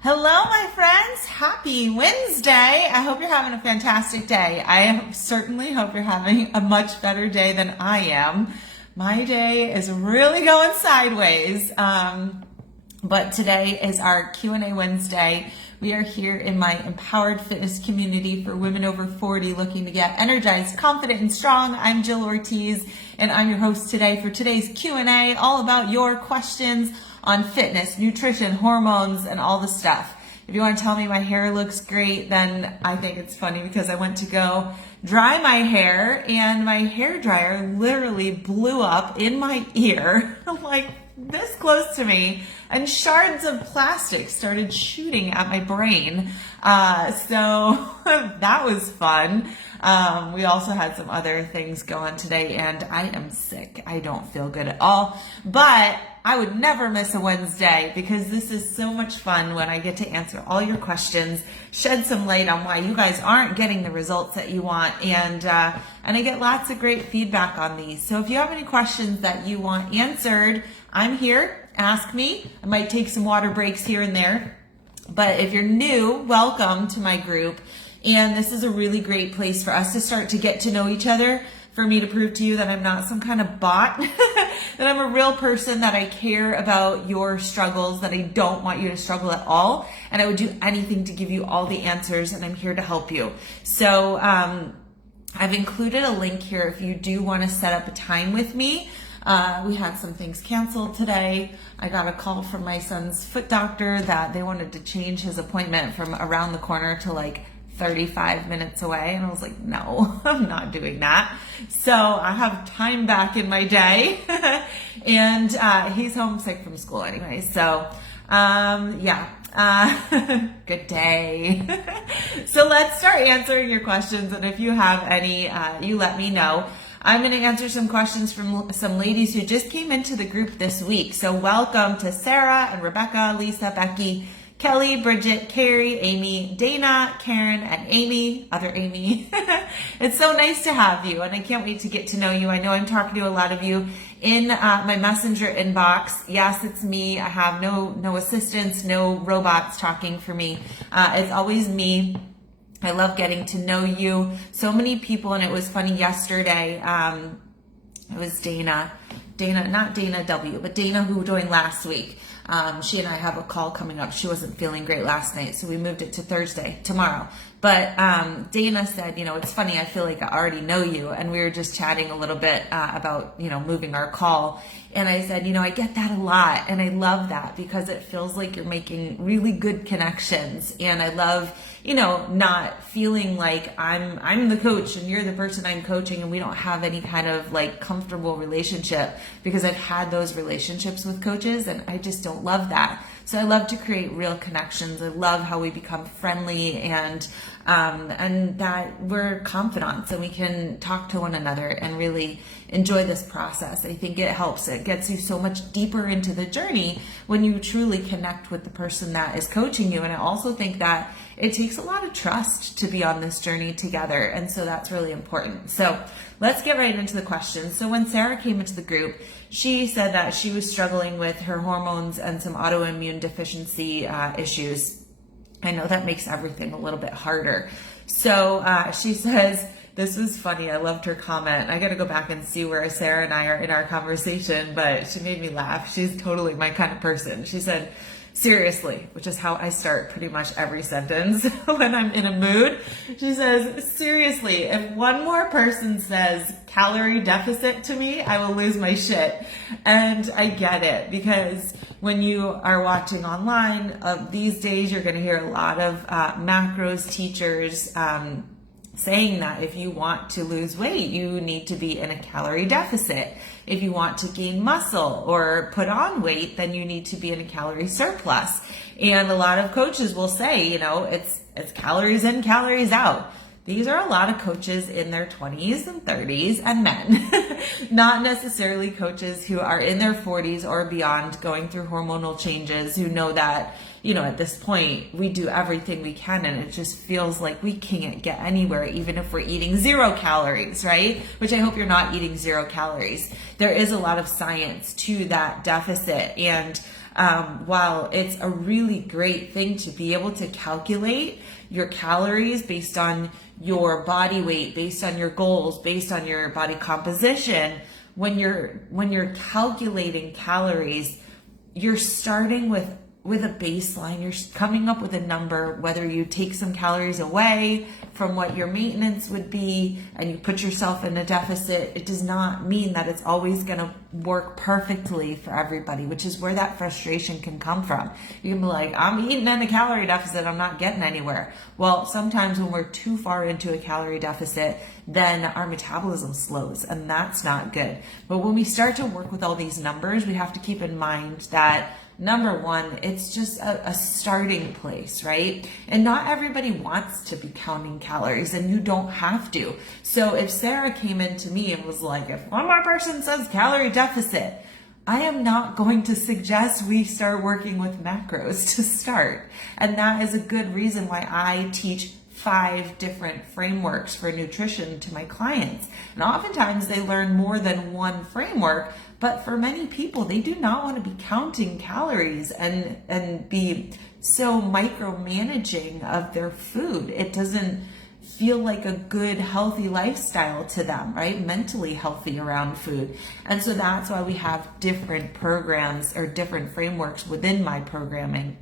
Hello, my friends. Happy Wednesday. I hope you're having a fantastic day. I certainly hope you're having a much better day than I am. My day is really going sideways. But today is our Q&A Wednesday. We are here in my empowered fitness community for women over 40 looking to get energized, confident, and strong. I'm Jill Ortiz, and I'm your host today for today's Q&A, all about your questions on fitness, nutrition, hormones, and all the stuff. If you want to tell me my hair looks great, then I think it's funny because I went to go dry my hair and my hair dryer literally blew up in my ear, like this close to me, and shards of plastic started shooting at my brain. So that was fun. We also had some other things going today, and I am sick. I don't feel good at all, but I would never miss a Wednesday because this is so much fun when I get to answer all your questions, shed some light on why you guys aren't getting the results that you want, and I get lots of great feedback on these. So if you have any questions that you want answered, I'm here. Ask me. I might take some water breaks here and there. But if you're new, welcome to my group. And this is a really great place for us to start to get to know each other, for me to prove to you that I'm not some kind of bot, that I'm a real person, that I care about your struggles, that I don't want you to struggle at all. And I would do anything to give you all the answers, and I'm here to help you. So I've included a link here if you do want to set up a time with me. We had some things canceled today. I got a call from my son's foot doctor that they wanted to change his appointment from around the corner to like 35 minutes away. And I was like, no, I'm not doing that. So I have time back in my day. And he's homesick from school anyway. So good day. So let's start answering your questions. And if you have any, you let me know. I'm going to answer some questions from some ladies who just came into the group this week. So welcome to Sarah and Rebecca, Lisa, Becky, Kelly, Bridget, Carrie, Amy, Dana, Karen, and Amy, other Amy. It's so nice to have you, and I can't wait to get to know you. I know I'm talking to a lot of you in my messenger inbox. Yes, it's me. I have no assistants, no robots talking for me. It's always me. I love getting to know you. So many people, and it was funny yesterday. It was Dana, not Dana W, but Dana who joined last week. She and I have a call coming up. She wasn't feeling great last night, so we moved it to Thursday, tomorrow. But Dana said, it's funny, I feel like I already know you. And we were just chatting a little bit about, moving our call. And I said, I get that a lot. And I love that because it feels like you're making really good connections. And I love, not feeling like I'm the coach and you're the person I'm coaching and we don't have any kind of like comfortable relationship, because I've had those relationships with coaches and I just don't love that. So I love to create real connections. I love how we become friendly and that we're confidants and we can talk to one another and really enjoy this process. I think it helps. It gets you so much deeper into the journey when you truly connect with the person that is coaching you. And I also think that it takes a lot of trust to be on this journey together. And so that's really important. So let's get right into the questions. So when Sarah came into the group, she said that she was struggling with her hormones and some autoimmune deficiency issues. I know that makes everything a little bit harder. So she says, this was funny. I loved her comment. I got to go back and see where Sarah and I are in our conversation, but she made me laugh. She's totally my kind of person. She said, seriously, which is how I start pretty much every sentence when I'm in a mood. She says, seriously, if one more person says calorie deficit to me, I will lose my shit. And I get it, because when you are watching online these days, you're going to hear a lot of macros teachers saying that if you want to lose weight, you need to be in a calorie deficit. If you want to gain muscle or put on weight, then you need to be in a calorie surplus. And a lot of coaches will say, it's calories in, calories out. These are a lot of coaches in their 20s and 30s and men, not necessarily coaches who are in their 40s or beyond going through hormonal changes, who know that, at this point we do everything we can and it just feels like we can't get anywhere, even if we're eating 0 calories, right? Which I hope you're not eating 0 calories. There is a lot of science to that deficit, and while it's a really great thing to be able to calculate your calories based on your body weight, based on your goals, based on your body composition, when you're calculating calories, you're starting with a baseline. You're coming up with a number, whether you take some calories away from what your maintenance would be and you put yourself in a deficit. It does not mean that it's always going to work perfectly for everybody, which is where that frustration can come from. You can be like, I'm eating in a calorie deficit, I'm not getting anywhere. Well, sometimes when we're too far into a calorie deficit, then our metabolism slows, and that's not good. But when we start to work with all these numbers, we have to keep in mind that number one, it's just a starting place, right? And not everybody wants to be counting calories, and you don't have to. So if Sarah came in to me and was like, if one more person says calorie deficit, I am not going to suggest we start working with macros to start. And that is a good reason why I teach 5 different frameworks for nutrition to my clients. And oftentimes they learn more than one framework, but for many people, they do not want to be counting calories and be so micromanaging of their food. It doesn't feel like a good, healthy lifestyle to them, right? Mentally healthy around food. And so that's why we have different programs or different frameworks within my programming.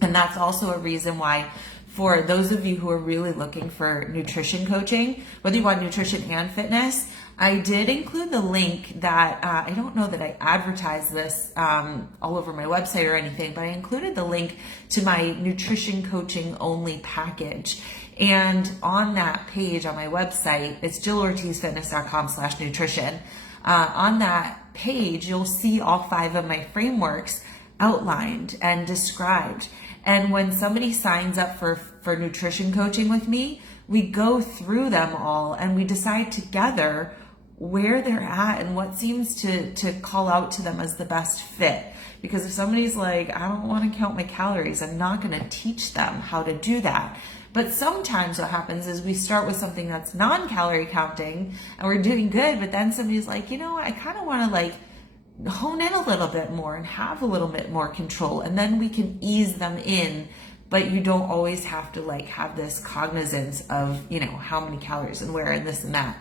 And that's also a reason why, for those of you who are really looking for nutrition coaching, whether you want nutrition and fitness, I did include the link that, I don't know that I advertised this all over my website or anything, but I included the link to my nutrition coaching only package. And on that page on my website, it's jillortizfitness.com/nutrition. On that page, you'll see all 5 of my frameworks outlined and described. And when somebody signs up for nutrition coaching with me, we go through them all and we decide together where they're at and what seems to call out to them as the best fit. Because if somebody's like, I don't want to count my calories, I'm not going to teach them how to do that. But sometimes what happens is we start with something that's non-calorie counting and we're doing good, but then somebody's like, you know what, I kind of want to like hone in a little bit more and have a little bit more control, and then we can ease them in. But you don't always have to like have this cognizance of, you know, how many calories and where and this and that.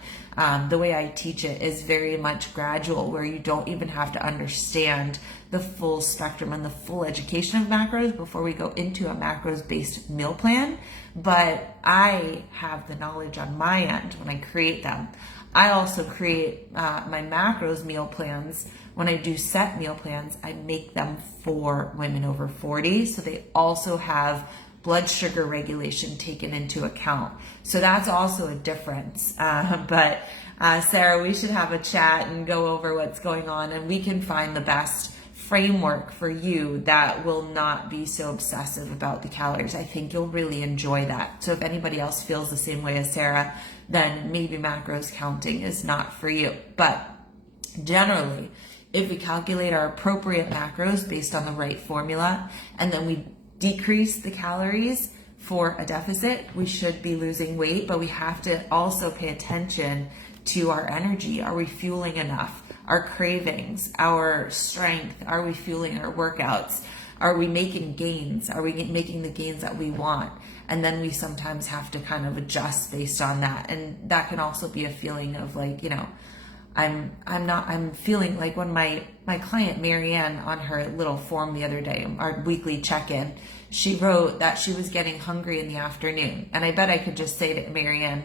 The way I teach it is very much gradual, where you don't even have to understand the full spectrum and the full education of macros before we go into a macros based meal plan. But I have the knowledge on my end when I create them. I also create my macros meal plans. When I do set meal plans, I make them for women over 40. So they also have blood sugar regulation taken into account. So that's also a difference. But Sarah, we should have a chat and go over what's going on, and we can find the best framework for you that will not be so obsessive about the calories. I think you'll really enjoy that. So if anybody else feels the same way as Sarah, then maybe macros counting is not for you. But generally, if we calculate our appropriate macros based on the right formula, and then we decrease the calories for a deficit, we should be losing weight. But we have to also pay attention to our energy. Are we fueling enough? Our cravings, our strength, are we fueling our workouts? Are we making gains? Are we making the gains that we want? And then we sometimes have to kind of adjust based on that. And that can also be a feeling of like, you know, I'm feeling like when my client Marianne, on her little form the other day, our weekly check-in, she wrote that she was getting hungry in the afternoon. And I bet I could just say to Marianne,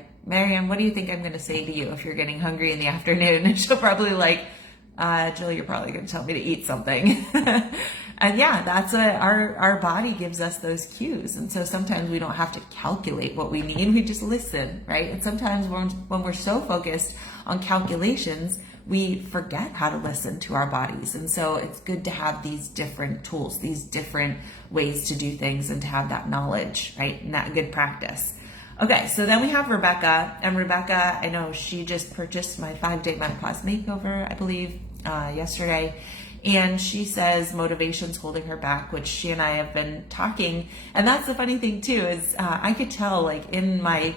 what do you think I'm going to say to you if you're getting hungry in the afternoon? And she'll probably like, Jill, you're probably going to tell me to eat something. And yeah, that's our body gives us those cues. And so sometimes we don't have to calculate what we need. We just listen, right? And sometimes when we're so focused on calculations, we forget how to listen to our bodies. And so it's good to have these different tools, these different ways to do things, and to have that knowledge, right? And that good practice. Okay, so then we have Rebecca. And Rebecca, I know she just purchased my 5-day menopause makeover, I believe, yesterday. And she says motivation's holding her back, which she and I have been talking. And that's the funny thing too, is I could tell like in my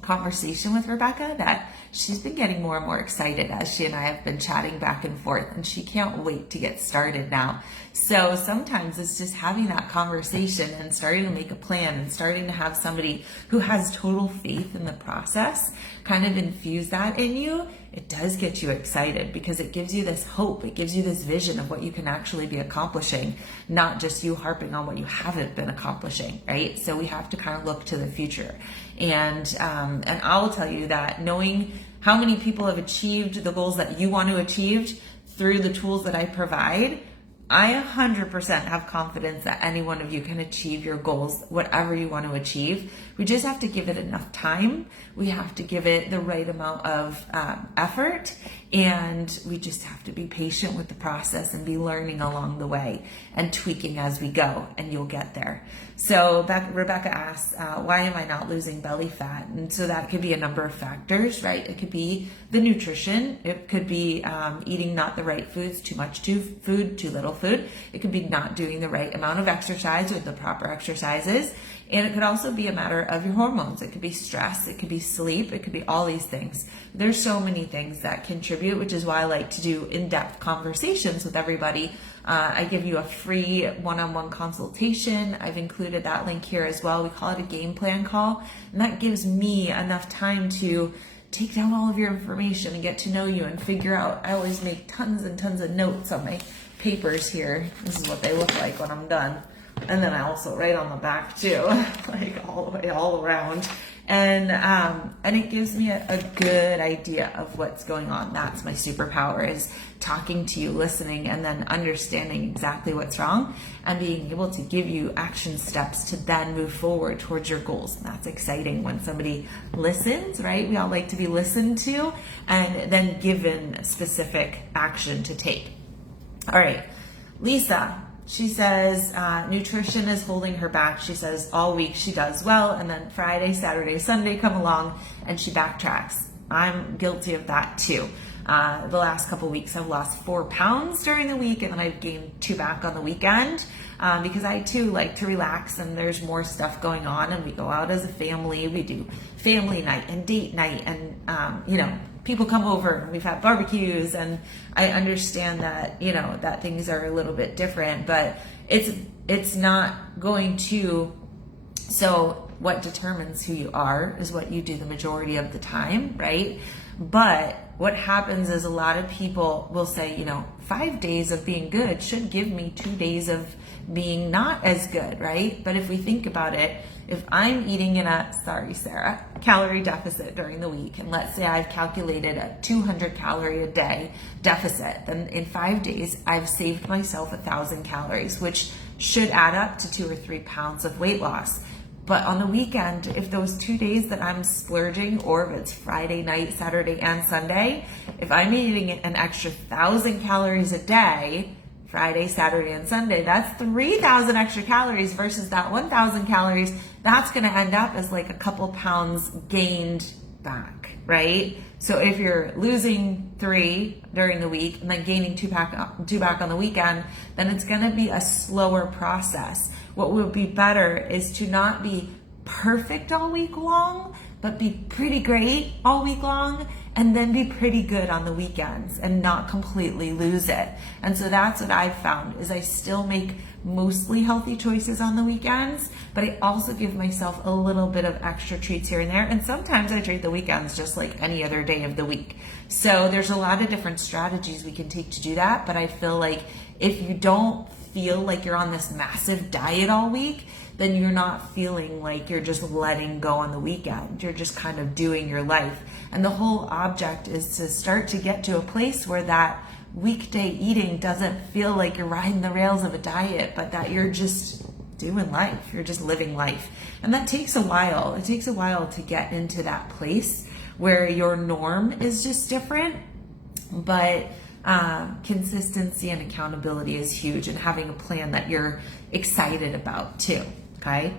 conversation with Rebecca that she's been getting more and more excited as she and I have been chatting back and forth, and she can't wait to get started now. So sometimes it's just having that conversation and starting to make a plan and starting to have somebody who has total faith in the process kind of infuse that in you. It does get you excited because it gives you this hope. It gives you this vision of what you can actually be accomplishing, not just you harping on what you haven't been accomplishing, right? So we have to kind of look to the future. And I will tell you that knowing how many people have achieved the goals that you want to achieve through the tools that I provide, I 100% have confidence that any one of you can achieve your goals, whatever you want to achieve. We just have to give it enough time. We have to give it the right amount of effort, and we just have to be patient with the process and be learning along the way and tweaking as we go, and you'll get there. So Rebecca asks, why am I not losing belly fat? And so that could be a number of factors, right? It could be the nutrition. It could be eating not the right foods, too much food, too little food. It could be not doing the right amount of exercise or the proper exercises. And it could also be a matter of your hormones. It could be stress. It could be sleep. It could be all these things. There's so many things that contribute, which is why I like to do in-depth conversations with everybody. I give you a free one-on-one consultation. I've included that link here as well. We call it a game plan call. And that gives me enough time to take down all of your information and get to know you and figure out. I always make tons and tons of notes on my papers here. This is what they look like when I'm done. And then I also write on the back too, like all the way all around. And it gives me a good idea of what's going on. That's my superpower, is talking to you, listening, and then understanding exactly what's wrong and being able to give you action steps to then move forward towards your goals. And that's exciting when somebody listens, right? We all like to be listened to and then given specific action to take. All right, Lisa. She says nutrition is holding her back. She says all week she does well, and then Friday, Saturday, Sunday come along and she backtracks. I'm guilty of that too. The last couple weeks I've lost 4 pounds during the week, and then I've gained 2 back on the weekend because I too like to relax and there's more stuff going on, and we go out as a family. We do family night and date night, and people come over and we've had barbecues, and I understand that, that things are a little bit different, but it's not going to. So what determines who you are is what you do the majority of the time, right? But what happens is a lot of people will say, 5 days of being good should give me 2 days of being not as good, right? But if we think about it, if I'm eating in a, calorie deficit during the week, and let's say I've calculated a 200 calorie a day deficit, then in 5 days, I've saved myself 1,000 calories, which should add up to 2 or 3 pounds of weight loss. But on the weekend, if those 2 days that I'm splurging, or if it's Friday night, Saturday, and Sunday, if I'm eating an extra 1,000 calories a day, Friday, Saturday, and Sunday, that's 3,000 extra calories versus that 1,000 calories. That's going to end up as like a couple pounds gained back, right? So if you're losing 3 during the week and then gaining 2 back on the weekend, then it's going to be a slower process. What would be better is to not be perfect all week long, but be pretty great all week long, and then be pretty good on the weekends and not completely lose it. And so that's what I've found, is I still make mostly healthy choices on the weekends, but I also give myself a little bit of extra treats here and there. And sometimes I treat the weekends just like any other day of the week. So there's a lot of different strategies we can take to do that. But I feel like if you don't feel like you're on this massive diet all week, then you're not feeling like you're just letting go on the weekend. You're just kind of doing your life. And the whole object is to start to get to a place where that weekday eating doesn't feel like you're riding the rails of a diet, but that you're just doing life. You're just living life. And that takes a while. It takes a while to get into that place where your norm is just different. But consistency and accountability is huge, and having a plan that you're excited about too. Okay.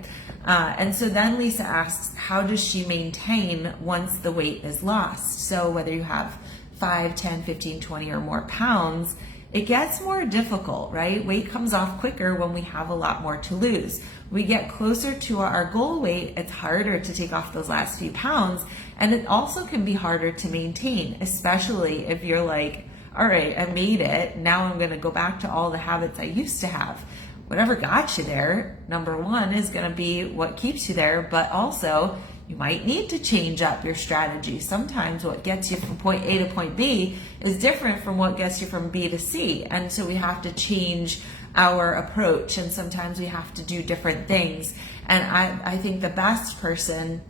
And so then Lisa asks, how does she maintain once the weight is lost? So whether you have 5, 10, 15, 20 or more pounds, it gets more difficult, right? Weight comes off quicker when we have a lot more to lose. We get closer to our goal weight, it's harder to take off those last few pounds, and it also can be harder to maintain, especially if you're like, all right, I made it, now I'm gonna go back to all the habits I used to have. Whatever got you there, number one, is gonna be what keeps you there, but also you might need to change up your strategy. Sometimes what gets you from point A to point B is different from what gets you from B to C. And so we have to change our approach, and sometimes we have to do different things. And I think the best person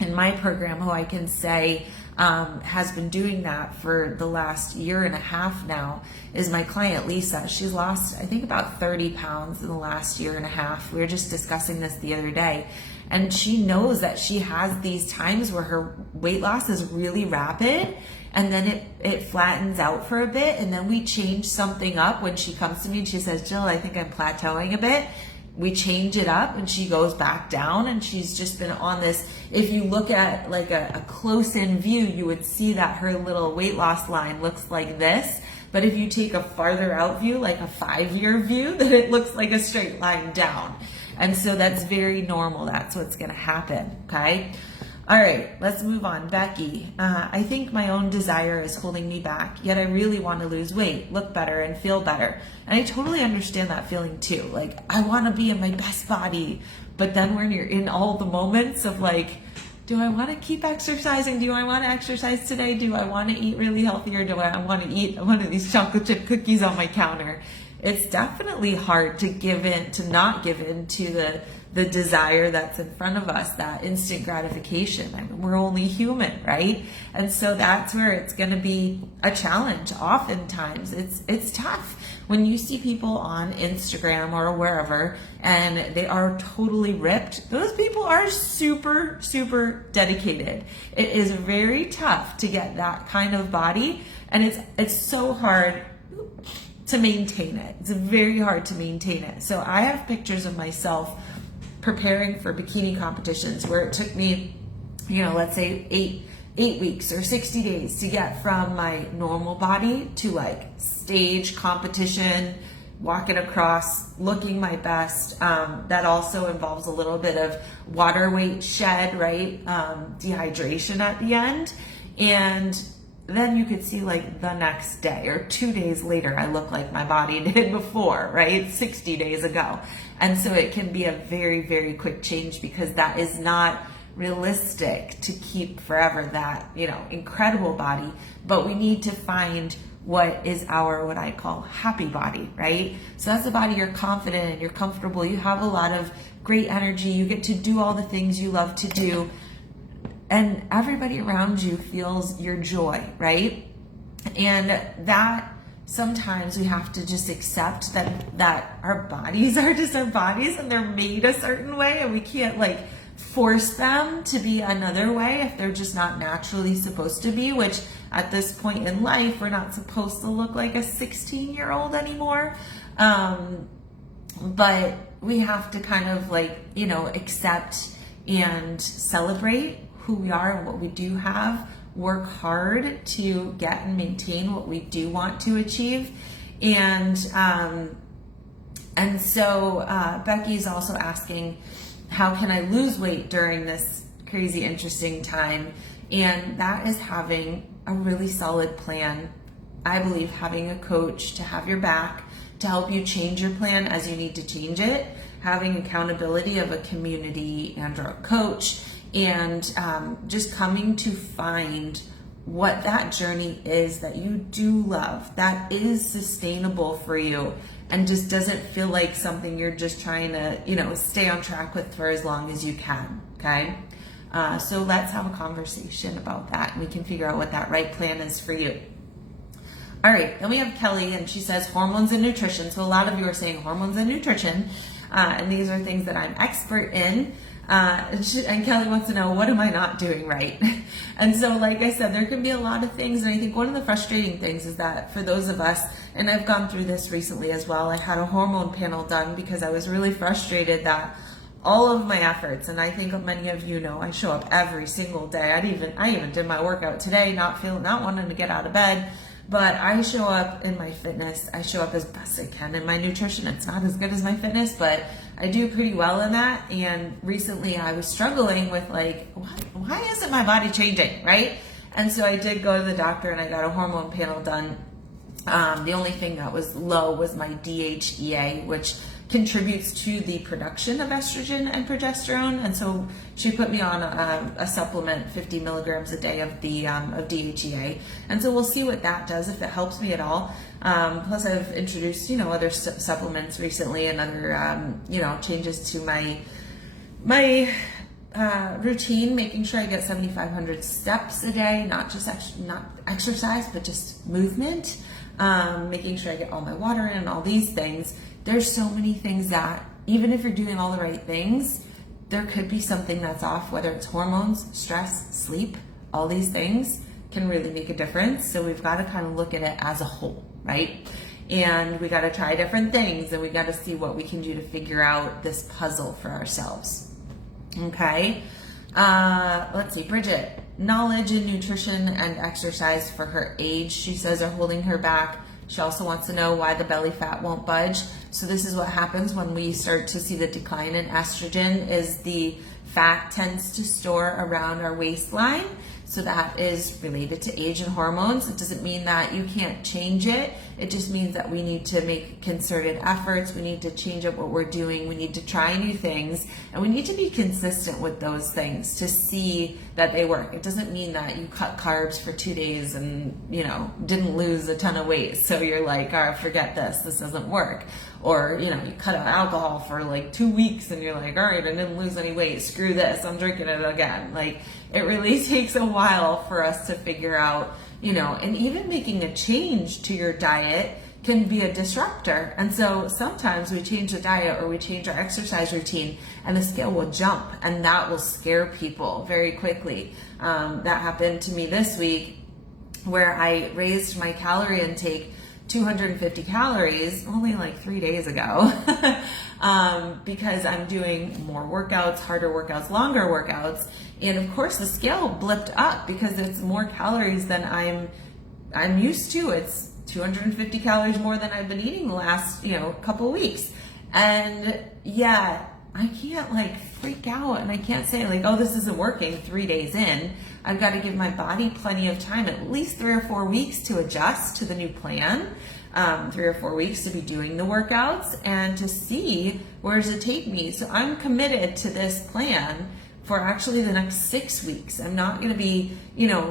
in my program who I can say has been doing that for the last year and a half now is my client Lisa. She's lost, I think, about 30 pounds in the last year and a half. We were just discussing this the other day. And she knows that she has these times where her weight loss is really rapid, and then it flattens out for a bit, and then we change something up. When she comes to me and she says, Jill, I think I'm plateauing a bit, we change it up and she goes back down, and she's just been on this. If you look at like a close-in view, you would see that her little weight loss line looks like this. But if you take a farther out view, like a 5-year view, then it looks like a straight line down. And so that's very normal. That's what's going to happen. Okay. All right, let's move on. Becky, I think my own desire is holding me back, yet I really want to lose weight, look better, and feel better. And I totally understand that feeling too. Like, I want to be in my best body, but then when you're in all the moments of like, do I want to keep exercising? Do I want to exercise today? Do I want to eat really healthy, or do I want to eat one of these chocolate chip cookies on my counter? It's definitely hard to not give in to the desire that's in front of us, that instant gratification. I mean, we're only human, right? And so that's where it's going to be a challenge. Oftentimes it's tough when you see people on Instagram or wherever and they are totally ripped. Those people are super, super dedicated. It is very tough to get that kind of body, and it's so hard to maintain it. It's very hard to maintain it. So I have pictures of myself preparing for bikini competitions where it took me, let's say eight weeks or 60 days to get from my normal body to like stage competition, walking across, looking my best. That also involves a little bit of water weight shed, right? Dehydration at the end. And then you could see like the next day or 2 days later, I look like my body did before, right? 60 days ago. And so it can be a very, very quick change, because that is not realistic to keep forever that, incredible body. But we need to find what is what I call happy body, right? So that's a body you're confident in, you're comfortable, you have a lot of great energy, you get to do all the things you love to do, and everybody around you feels your joy, right? And that sometimes we have to just accept that our bodies are just our bodies, and they're made a certain way, and we can't like force them to be another way if they're just not naturally supposed to be, which at this point in life, we're not supposed to look like a 16-year-old anymore. But we have to kind of accept and celebrate who we are and what we do have, work hard to get and maintain what we do want to achieve. And so Becky's also asking, how can I lose weight during this crazy interesting time? And that is having a really solid plan. I believe having a coach to have your back, to help you change your plan as you need to change it, having accountability of a community and or a coach, and just coming to find what that journey is that you do love, that is sustainable for you, and just doesn't feel like something you're just trying to, stay on track with for as long as you can, okay? So let's have a conversation about that, and we can figure out what that right plan is for you. All right, then we have Kelly, and she says hormones and nutrition. So a lot of you are saying hormones and nutrition, and these are things that I'm expert in. And Kelly wants to know, what am I not doing right? And so, like I said, there can be a lot of things. And I think one of the frustrating things is that for those of us, and I've gone through this recently as well, I had a hormone panel done because I was really frustrated that all of my efforts, and I think many of you know, I show up every single day. I even did my workout today, not wanting to get out of bed, But I show up in my fitness, I show up as best I can in my nutrition. It's not as good as my fitness, but I do pretty well in that. And recently I was struggling with like, why isn't my body changing, right? And so I did go to the doctor and I got a hormone panel done. The only thing that was low was my DHEA, which contributes to the production of estrogen and progesterone. And so she put me on a supplement, 50 milligrams a day of the of DHEA. And so we'll see what that does, if it helps me at all. Plus I've introduced, other supplements recently and other, changes to my routine, making sure I get 7,500 steps a day, not exercise, but just movement, making sure I get all my water in and all these things. There's so many things that even if you're doing all the right things, there could be something that's off, whether it's hormones, stress, sleep, all these things can really make a difference. So we've got to kind of look at it as a whole, right? And we got to try different things and we got to see what we can do to figure out this puzzle for ourselves. Okay. Let's see, Bridget, knowledge in nutrition and exercise for her age, she says, are holding her back. She also wants to know why the belly fat won't budge. So this is what happens when we start to see the decline in estrogen, is the fat tends to store around our waistline. So that is related to age and hormones. It doesn't mean that you can't change it. It just means that we need to make concerted efforts. We need to change up what we're doing. We need to try new things. And we need to be consistent with those things to see that they work. It doesn't mean that you cut carbs for 2 days and, didn't lose a ton of weight. So you're like, all right, forget this. This doesn't work. Or, you cut out alcohol for like 2 weeks and you're like, all right, I didn't lose any weight. Screw this. I'm drinking it again. Like, it really takes a while for us to figure out, and even making a change to your diet can be a disruptor. And so sometimes we change the diet or we change our exercise routine and the scale will jump, and that will scare people very quickly. That happened to me this week, where I raised my calorie intake 250 calories only like 3 days ago because I'm doing more workouts, harder workouts, longer workouts. And of course the scale blipped up because it's more calories than I'm used to. It's 250 calories more than I've been eating the last, couple weeks. And yeah, I can't freak out and I can't say oh, this isn't working 3 days in. I've got to give my body plenty of time, at least 3 or 4 weeks to adjust to the new plan, 3 or 4 weeks to be doing the workouts and to see where does it take me. So I'm committed to this plan for actually the next 6 weeks. I'm not going to be,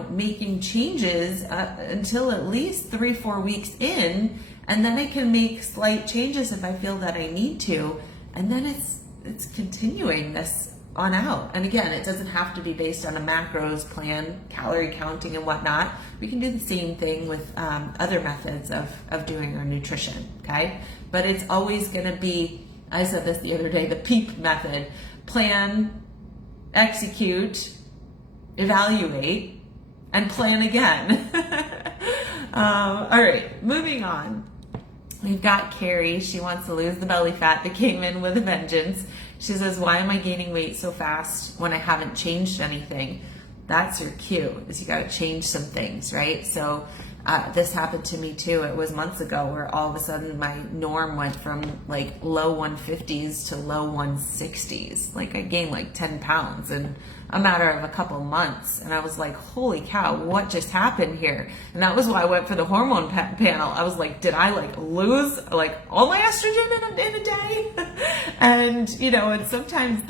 making changes until at least 3-4 weeks in, and then I can make slight changes if I feel that I need to, and then it's continuing this on out. And again, it doesn't have to be based on a macros plan, calorie counting and whatnot. We can do the same thing with other methods of doing our nutrition, okay? But it's always going to be, I said this the other day, the PEEP method: plan, execute, evaluate, and plan again. All right, moving on. We've got Carrie. She wants to lose the belly fat that came in with a vengeance. She says, why am I gaining weight so fast when I haven't changed anything? That's your cue, is you got to change some things, right? So this happened to me too. It was months ago where all of a sudden my norm went from low 150s to low 160s. I gained 10 pounds in a matter of a couple months. And I was like, holy cow, what just happened here? And that was why I went for the hormone panel. I was like, did I lose all my estrogen in a day? And, and sometimes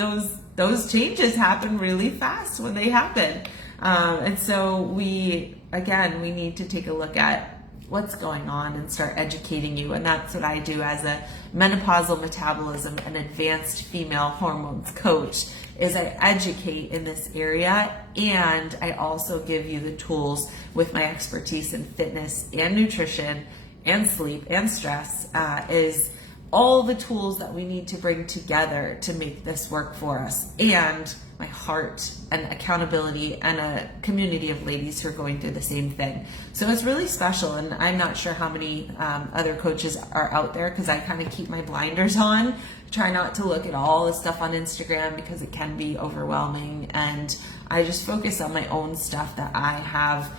those changes happen really fast when they happen. And so we need to take a look at what's going on and start educating you. And that's what I do as a menopausal metabolism and advanced female hormones coach, is I educate in this area, and I also give you the tools with my expertise in fitness and nutrition and sleep and stress, is all the tools that we need to bring together to make this work for us, and my heart and accountability and a community of ladies who are going through the same thing. So it's really special, and I'm not sure how many other coaches are out there, because I kind of keep my blinders on, try not to look at all the stuff on Instagram because it can be overwhelming, and I just focus on my own stuff that I have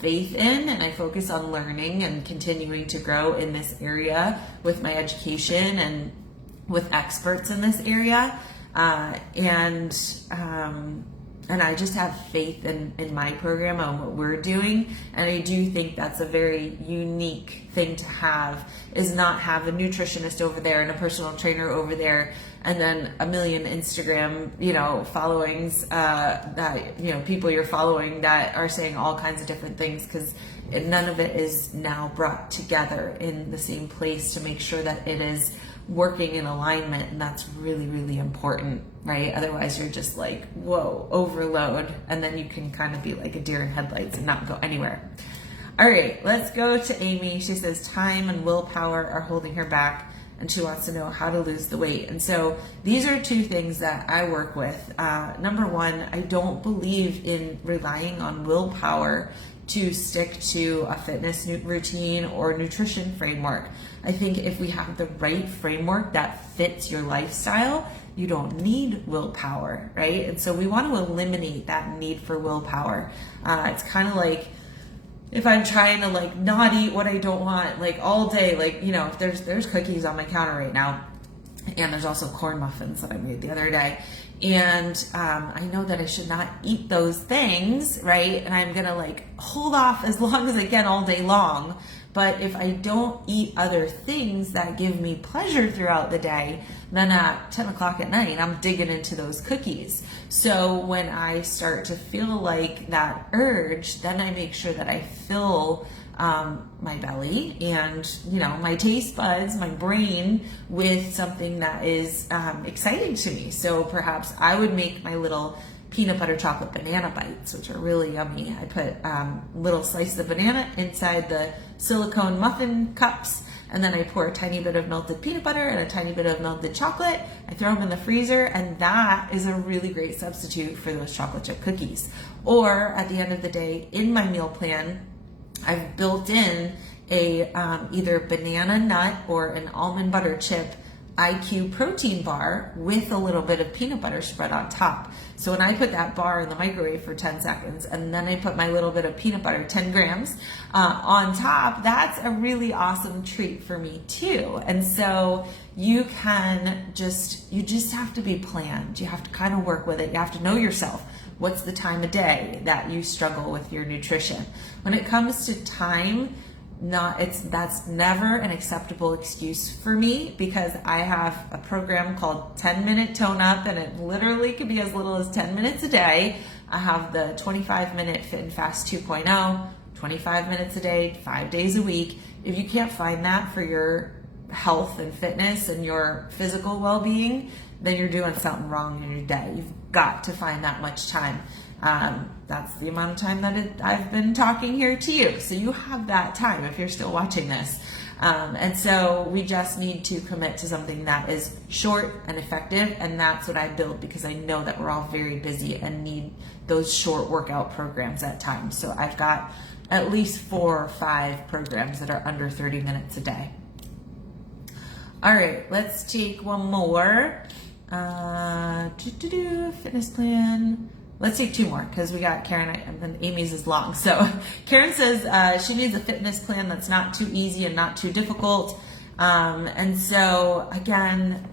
faith in, and I focus on learning and continuing to grow in this area with my education and with experts in this area. And I just have faith in my program on what we're doing. And I do think that's a very unique thing to have, is not have a nutritionist over there and a personal trainer over there and then a million Instagram, followings, that, people you're following that are saying all kinds of different things, because none of it is now brought together in the same place to make sure that it is working in alignment. And that's really, really important, right? Otherwise you're just like, whoa, overload. And then you can kind of be like a deer in headlights and not go anywhere. All right, let's go to Amy. She says time and willpower are holding her back, and she wants to know how to lose the weight. And so these are two things that I work with. Number one, I don't believe in relying on willpower to stick to a fitness routine or nutrition framework. I think if we have the right framework that fits your lifestyle, you don't need willpower, right? And so we want to eliminate that need for willpower. It's kind of like if I'm trying to like not eat what I don't want like all day, like, if there's cookies on my counter right now, and there's also corn muffins that I made the other day. And I know that I should not eat those things, right? And I'm gonna like hold off as long as I can all day long. But if I don't eat other things that give me pleasure throughout the day, then at 10 o'clock at night, I'm digging into those cookies. So when I start to feel like that urge, then I make sure that I fill my belly and, my taste buds, my brain with something that is exciting to me. So perhaps I would make my little peanut butter chocolate banana bites, which are really yummy. I put little slices of banana inside the silicone muffin cups, and then I pour a tiny bit of melted peanut butter and a tiny bit of melted chocolate. I throw them in the freezer, and that is a really great substitute for those chocolate chip cookies. Or at the end of the day, in my meal plan, I've built in a either banana nut or an almond butter chip IQ protein bar with a little bit of peanut butter spread on top. So when I put that bar in the microwave for 10 seconds and then I put my little bit of peanut butter, 10 grams, on top, that's a really awesome treat for me too. And so you just have to be planned. You have to kind of work with it. You have to know yourself. What's the time of day that you struggle with your nutrition? When it comes to time, that's never an acceptable excuse for me, because I have a program called 10-minute tone up, and it literally could be as little as 10 minutes a day. I have the 25-minute Fit and Fast 2.0, 25 minutes a day, 5 days a week. If you can't find that for your health and fitness and your physical well-being, then you're doing something wrong in your day. You've got to find that much time. That's the amount of time that I've been talking here to you. So you have that time if you're still watching this. And so we just need to commit to something that is short and effective. And that's what I build, because I know that we're all very busy and need those short workout programs at times. So I've got at least 4 or 5 programs that are under 30 minutes a day. All right, let's take one more. Fitness plan. Let's take 2 more, because we got Karen and Amy's is long. So Karen says she needs a fitness plan that's not too easy and not too difficult. And so again,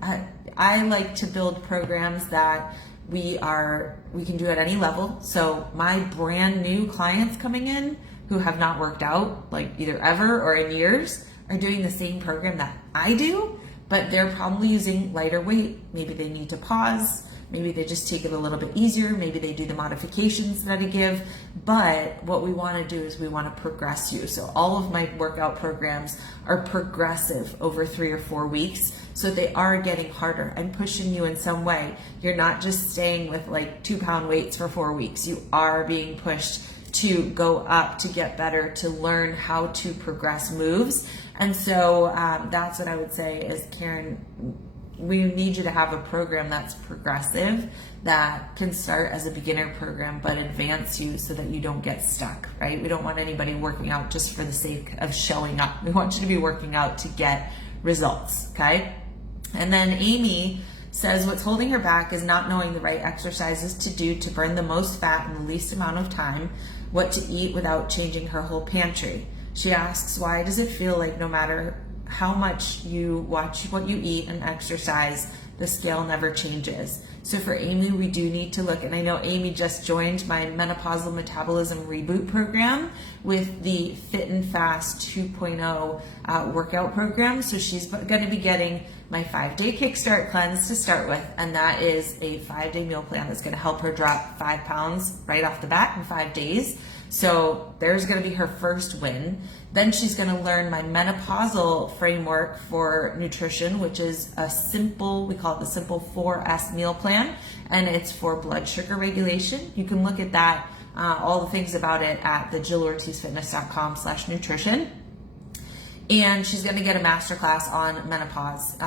I like to build programs that we can do at any level. So my brand new clients coming in who have not worked out like either ever or in years are doing the same program that I do, but they're probably using lighter weight. Maybe they need to pause. Maybe they just take it a little bit easier. Maybe they do the modifications that I give. But what we want to do is we want to progress you. So all of my workout programs are progressive over 3 or 4 weeks. So they are getting harder. I'm pushing you in some way. You're not just staying with like 2-pound weights for 4 weeks. You are being pushed to go up, to get better, to learn how to progress moves. And so that's what I would say is, Karen, we need you to have a program that's progressive, that can start as a beginner program but advance you so that you don't get stuck, right? We don't want anybody working out just for the sake of showing up. We want you to be working out to get results, okay? And then Amy says what's holding her back is not knowing the right exercises to do to burn the most fat in the least amount of time. what to eat without changing her whole pantry. She asks, why does it feel like no matter how much you watch what you eat and exercise, the scale never changes? So for Amy, we do need to look, and I know Amy just joined my Menopausal Metabolism Reboot program with the Fit and Fast 2.0 workout program. So she's going to be getting my 5-day Kickstart Cleanse to start with, and that is a 5-day meal plan that's going to help her drop 5 pounds right off the bat in 5 days. So there's going to be her first win. Then she's going to learn my menopausal framework for nutrition, which is a simple, we call it the simple 4S meal plan, and it's for blood sugar regulation. You can look at that, all the things about it at thejillortizfitness.com/nutrition. And she's going to get a masterclass on menopause,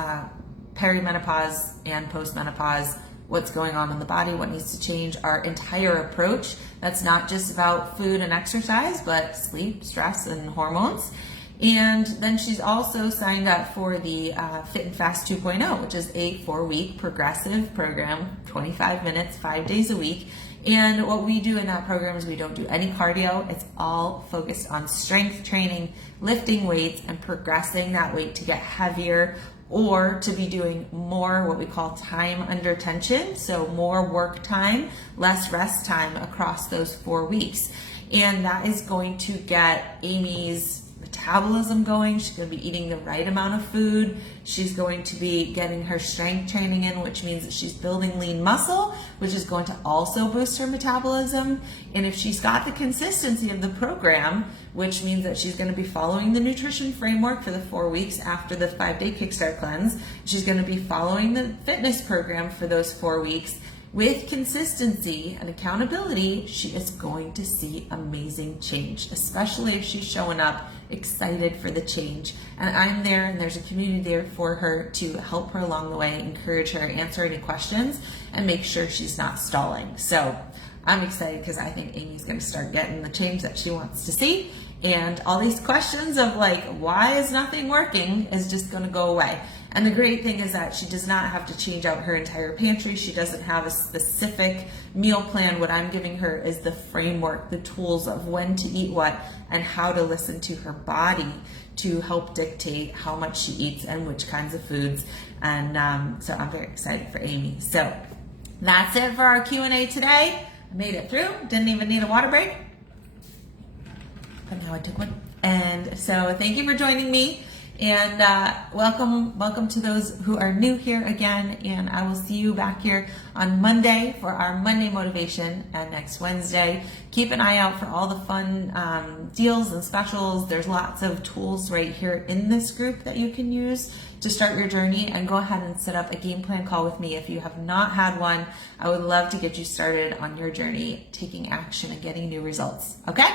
perimenopause and postmenopause, what's going on in the body, what needs to change, our entire approach. That's not just about food and exercise, but sleep, stress, and hormones. And then she's also signed up for the Fit and Fast 2.0, which is a 4-week progressive program, 25 minutes, 5 days a week. And what we do in that program is we don't do any cardio. It's all focused on strength training, lifting weights, and progressing that weight to get heavier, or to be doing more what we call time under tension, so more work time, less rest time across those 4 weeks. And that is going to get Amy's metabolism going. She's going to be eating the right amount of food. She's going to be getting her strength training in, which means that she's building lean muscle, which is going to also boost her metabolism. And if she's got the consistency of the program, which means that she's going to be following the nutrition framework for the 4 weeks after the 5-day Kickstart Cleanse, she's going to be following the fitness program for those 4 weeks. With consistency and accountability, she is going to see amazing change, especially if she's showing up excited for the change. And I'm there, and there's a community there for her to help her along the way, encourage her, answer any questions, and make sure she's not stalling. So I'm excited because I think Amy's going to start getting the change that she wants to see. And all these questions of like, why is nothing working, is just going to go away. And the great thing is that she does not have to change out her entire pantry. She doesn't have a specific meal plan. What I'm giving her is the framework, the tools of when to eat what and how to listen to her body to help dictate how much she eats and which kinds of foods. And so I'm very excited for Amy. So that's it for our Q&A today. I made it through. Didn't even need a water break. But now I took one. And so thank you for joining me. And welcome to those who are new here again. And I will see you back here on Monday for our Monday motivation, and next Wednesday. Keep an eye out for all the fun deals and specials. There's lots of tools right here in this group that you can use to start your journey, and go ahead and set up a game plan call with me if you have not had one. I would love to get you started on your journey, taking action and getting new results. Okay?